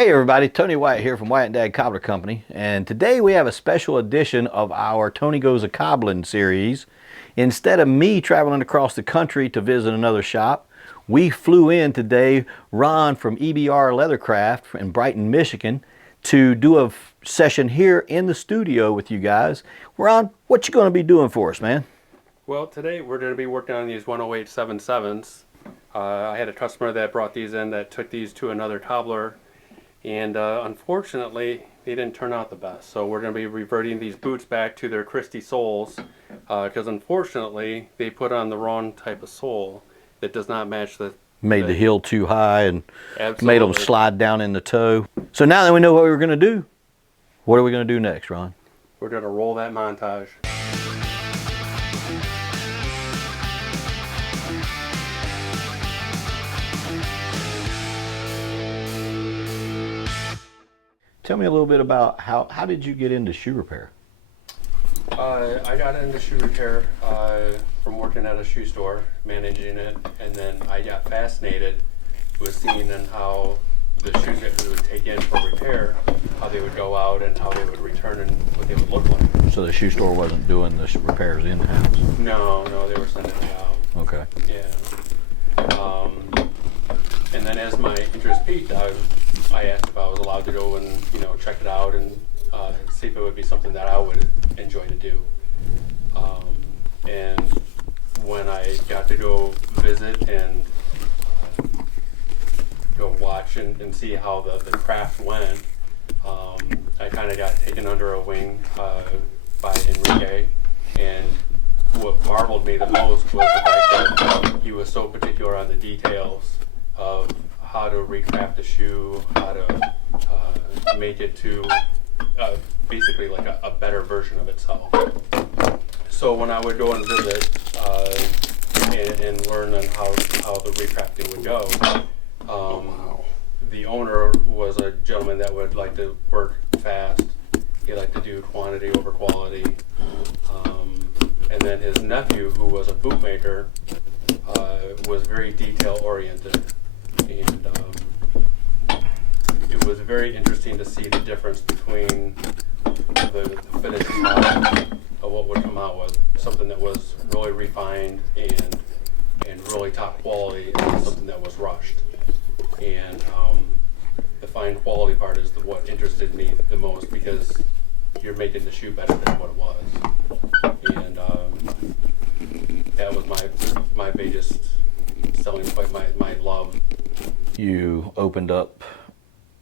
Hey everybody, Tony White here from White and Dad Cobbler Company, and today we have a special edition of our Tony Goes a Cobbling series. Instead of me traveling across the country to visit another shop, we flew in today Ron from EBR Leathercraft in Brighton, Michigan to do a session here in the studio with you guys. Ron, what you going to be doing for us, man? Well, today we're going to be working on these 10877s. I had a customer that brought these in that took these to another cobbler, and unfortunately they didn't turn out the best. So we're going to be reverting these boots back to their Christie soles, because unfortunately they put on the wrong type of sole that does not match Made the heel too high and Absolutely. made them slide down in the toe. So now that we know what we were going to do, what are we going to do next, Ron? We're going to roll that montage. Tell me a little bit about how did you get into shoe repair? I got into shoe repair from working at a shoe store, managing it, and then I got fascinated with seeing how the shoes that we would take in for repair, how they would go out and how they would return and what they would look like. So the shoe store wasn't doing the repairs in-house? No, they were sending it out. Okay. Yeah. And then as my interest peaked, I asked if I was allowed to go and check it out and see if it would be something that I would enjoy to do. And when I got to go visit and go watch and see how the craft went, I kind of got taken under a wing by Enrique. And what marveled me the most was the fact that he was so particular on the details of how to recraft a shoe, how to make it to basically like a better version of itself. So when I would go and visit and learn on how the recrafting would go, the owner was a gentleman that would like to work fast. He liked to do quantity over quality. And then his nephew, who was a bootmaker, was very detail oriented. And it was very interesting to see the difference between the finished product of what would come out with something that was really refined and really top quality, and something that was rushed. And the fine quality part is what interested me the most, because you're making the shoe better than what it was. And that was my biggest selling point, my love. You opened up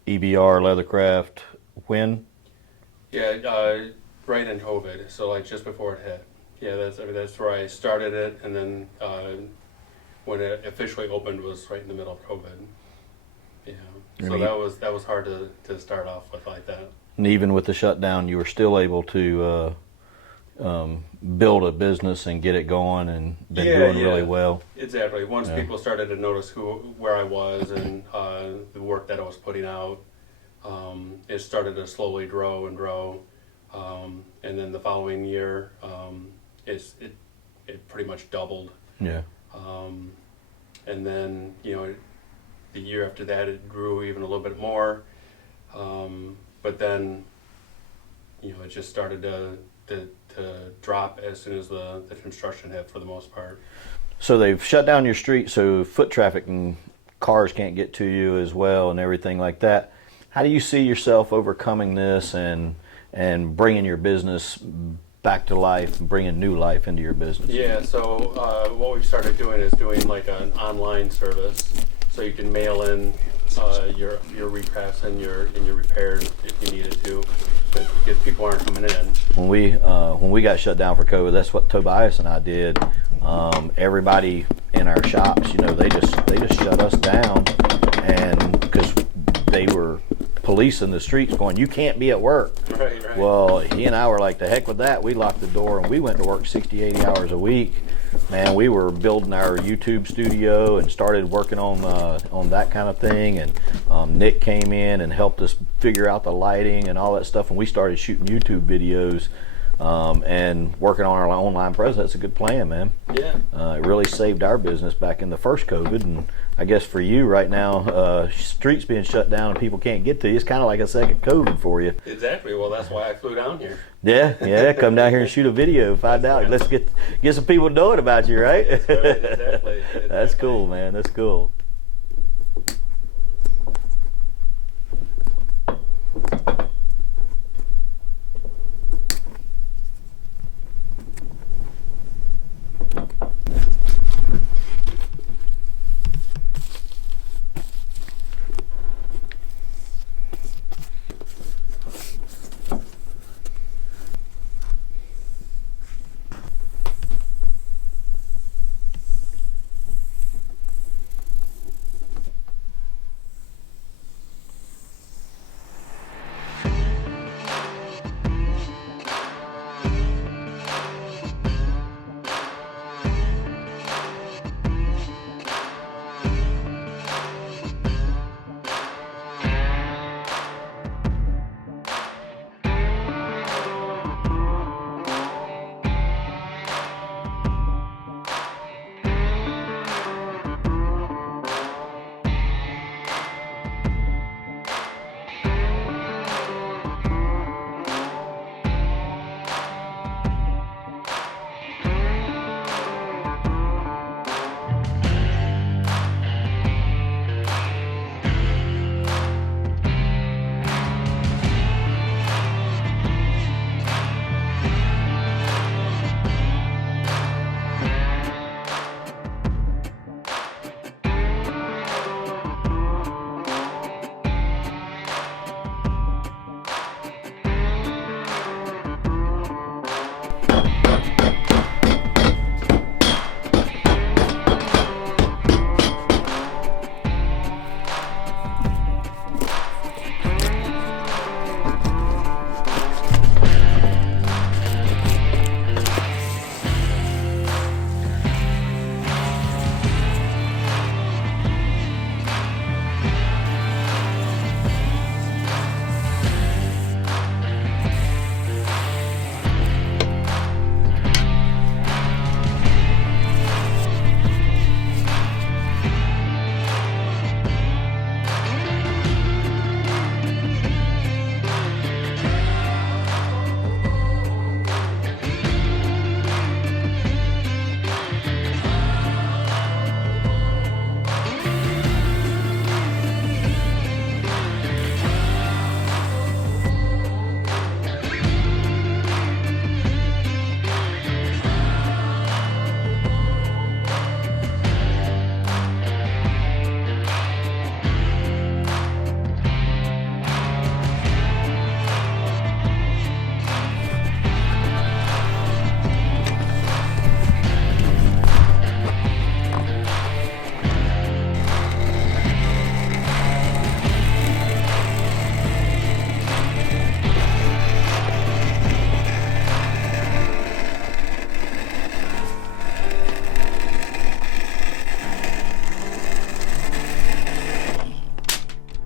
EBR Leathercraft when? Yeah, right in COVID, so like just before it hit. Yeah, that's where I started it, and then when it officially opened was right in the middle of COVID. Yeah, so that was hard to start off with like that. And even with the shutdown, you were still able to build a business and get it going, and been doing really well. Exactly. Once people started to notice where I was and the work that I was putting out, it started to slowly grow and grow. And then the following year, it pretty much doubled. Yeah. And then the year after that, it grew even a little bit more. But then it just started to drop as soon as the construction hit, for the most part. So they've shut down your street, so foot traffic and cars can't get to you as well, and everything like that. How do you see yourself overcoming this and bringing your business back to life, and bringing new life into your business? Yeah, so what we started doing is doing like an online service, so you can mail in your recrafts and your repairs if you needed to, because people aren't coming in. When we got shut down for COVID, that's what Tobias and I did. Everybody in our shops, they just shut us down, and because they were policing the streets, going, "You can't be at work." Right. Well, he and I were like, "The heck with that." We locked the door and we went to work 60, 80 hours a week. Man, we were building our YouTube studio and started working on that kind of thing. And Nick came in and helped us figure out the lighting and all that stuff. And we started shooting YouTube videos and working on our online presence. That's a good plan, man. Yeah. It really saved our business back in the first COVID, and I guess for you right now, streets being shut down and people can't get to you, it's kind of like a second COVID for you. Exactly. Well, that's why I flew down here. Yeah, come down here and shoot a video, find out. Let's get some people knowing about you, right? Exactly. That's cool, man. That's cool.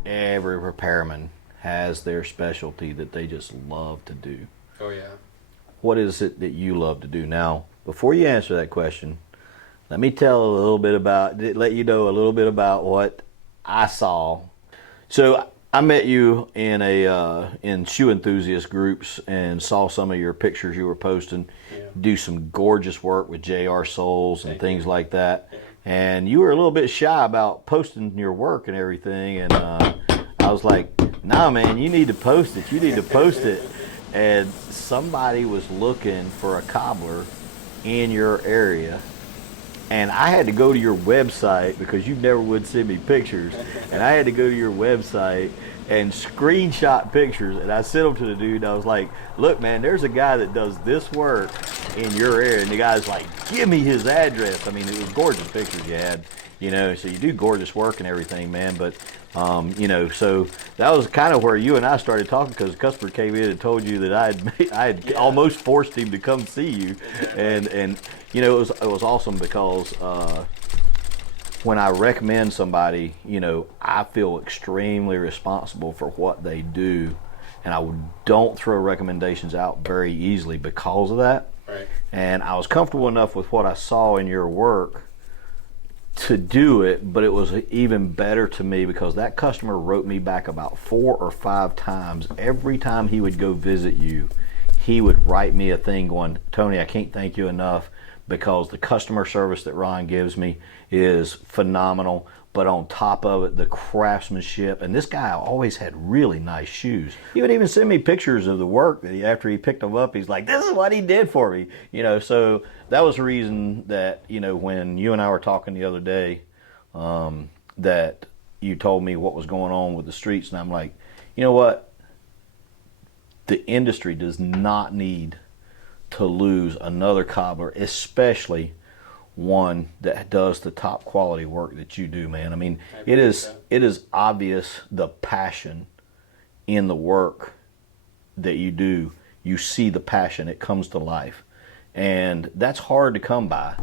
Every repairman has their specialty that they just love to do. Oh yeah. What is it that you love to do? Now, before you answer that question, let me tell a little bit about, let you know a little bit about what I saw. So I met you in shoe enthusiast groups and saw some of your pictures you were posting. Yeah. Do some gorgeous work with JR soles and Thank things you. like that. Yeah. And you were a little bit shy about posting your work and everything. And I was like, nah, man, you need to post it. You need to post it. And somebody was looking for a cobbler in your area. And I had to go to your website because you never would send me pictures. And I had to go to your website and screenshot pictures. And I sent them to the dude. I was like, look, man, there's a guy that does this work in your area. And the guy's like, give me his address. I mean, it was gorgeous pictures you had, you know, so you do gorgeous work and everything, man. But, you know, so that was kind of where you and I started talking because the customer came in and told you that I had almost forced him to come see you. And you know, it was awesome because when I recommend somebody, you know, I feel extremely responsible for what they do, and I don't throw recommendations out very easily because of that. Right. And I was comfortable enough with what I saw in your work to do it, but it was even better to me because that customer wrote me back about 4 or 5 times. Every time he would go visit you, he would write me a thing going, Tony, I can't thank you enough because the customer service that Ron gives me is phenomenal, but on top of it, the craftsmanship. And this guy always had really nice shoes. He would even send me pictures of the work that after he picked them up, he's like, this is what he did for me. You know, so that was the reason that, you know, when you and I were talking the other day, that you told me what was going on with the streets, and I'm like, you know what? The industry does not need to lose another cobbler, especially one that does the top quality work that you do, man. I mean, it is obvious the passion in the work that you do. You see the passion, it comes to life, and that's hard to come by.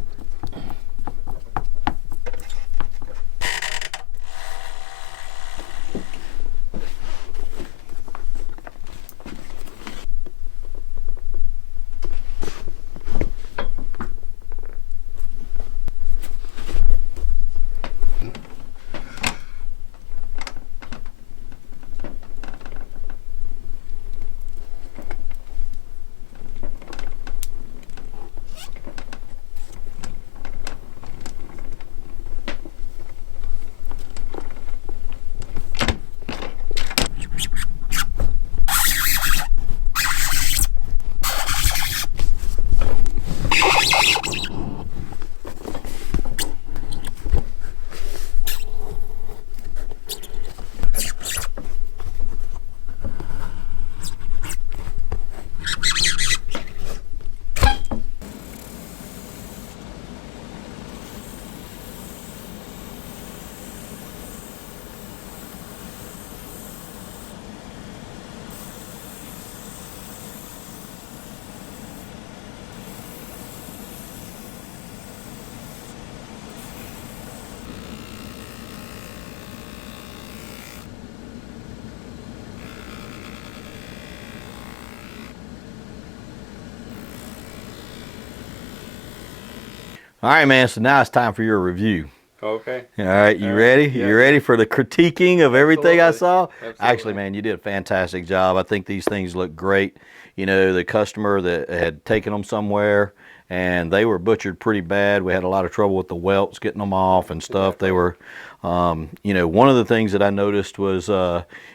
All right, man, so now it's time for your review. Okay. All right, you ready? Yeah. You ready for the critiquing of everything I saw? Absolutely. Actually, man, you did a fantastic job. I think these things look great. You know, the customer that had taken them somewhere and they were butchered pretty bad. We had a lot of trouble with the welts getting them off and stuff. They were, you know, one of the things that I noticed was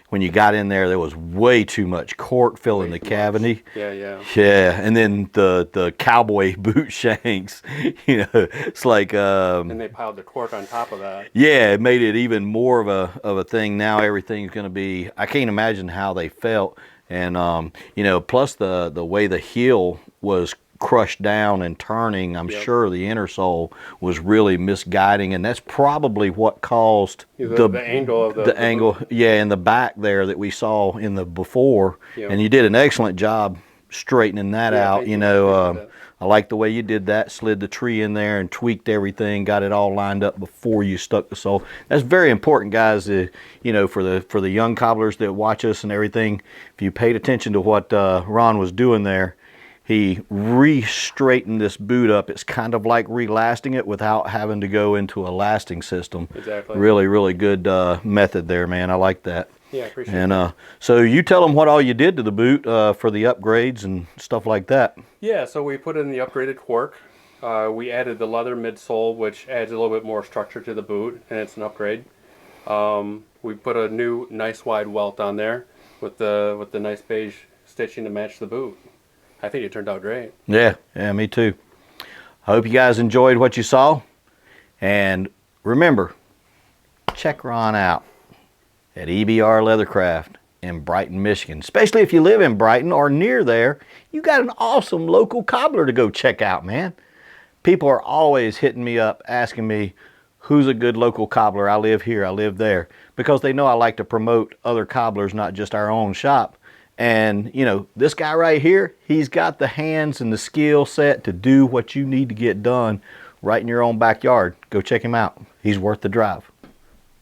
when you got in there, there was way too much cork filling the cavity. Yeah. Yeah, and then the cowboy boot shanks, you know, it's like And they piled the cork on top of that. yeah, it made it even more of a thing. Now everything's going to be, I can't imagine how they felt. And you know, plus the way the heel was crushed down and turning, I'm sure the inner sole was really misguiding, and that's probably what caused the angle of the angle, yeah, in the back there that we saw in the before. Yep. And you did an excellent job straightening that out. You know, I like the way you did that, slid the tree in there and tweaked everything, got it all lined up before you stuck the sole. That's very important, guys, you know, for the young cobblers that watch us and everything. If you paid attention to what Ron was doing there, he re-straightened this boot up. It's kind of like relasting it without having to go into a lasting system. Exactly. Really, really good method there, man. I like that. Yeah, I appreciate And so you tell them what all you did to the boot for the upgrades and stuff like that. Yeah, so we put in the upgraded cork. We added the leather midsole, which adds a little bit more structure to the boot, and it's an upgrade. We put a new nice wide welt on there with the nice beige stitching to match the boot. I think it turned out great. Yeah, me too. I hope you guys enjoyed what you saw. And remember, check Ron out at EBR Leathercraft in Brighton, Michigan. Especially if you live in Brighton or near there, you got an awesome local cobbler to go check out, man. People are always hitting me up asking me, who's a good local cobbler? I live here, I live there. Because they know I like to promote other cobblers, not just our own shop. And, you know, this guy right here, he's got the hands and the skill set to do what you need to get done right in your own backyard. Go check him out. He's worth the drive.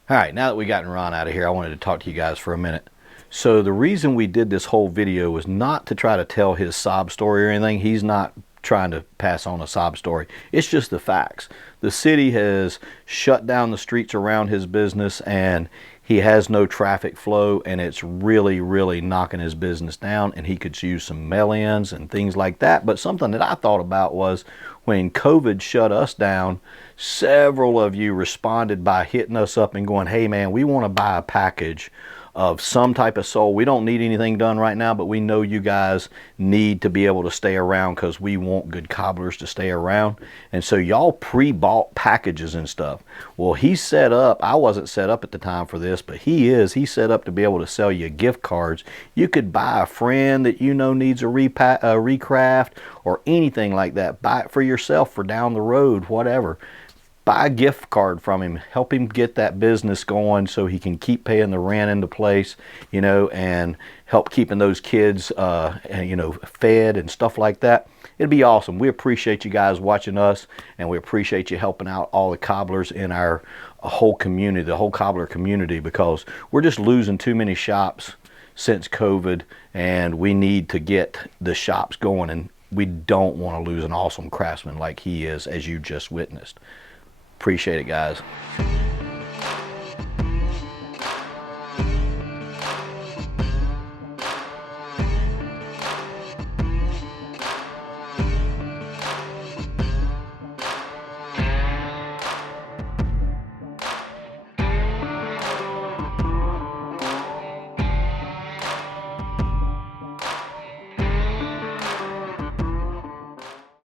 All right, now that we gotten Ron out of here, I wanted to talk to you guys for a minute. So the reason we did this whole video was not to try to tell his sob story or anything. He's not trying to pass on a sob story. It's just the facts. The city has shut down the streets around his business, and he has no traffic flow, and it's really, really knocking his business down, and he could use some mail-ins and things like that. But something that I thought about was when COVID shut us down, several of you responded by hitting us up and going, hey man, we want to buy a package of some type of sole. We don't need anything done right now, but we know you guys need to be able to stay around because we want good cobblers to stay around. And so y'all pre-bought packages and stuff. Well, he's set up. I wasn't set up at the time for this, but he's set up to be able to sell you gift cards. You could buy a friend that you know needs a recraft or anything like that. Buy it for yourself for down the road, whatever. Buy a gift card from him, help him get that business going so he can keep paying the rent into place, you know, and help keeping those kids, you know, fed and stuff like that. It'd be awesome. We appreciate you guys watching us, and we appreciate you helping out all the cobblers in our whole community, the whole cobbler community, because we're just losing too many shops since COVID, and we need to get the shops going, and we don't want to lose an awesome craftsman like he is, as you just witnessed. Appreciate it, guys.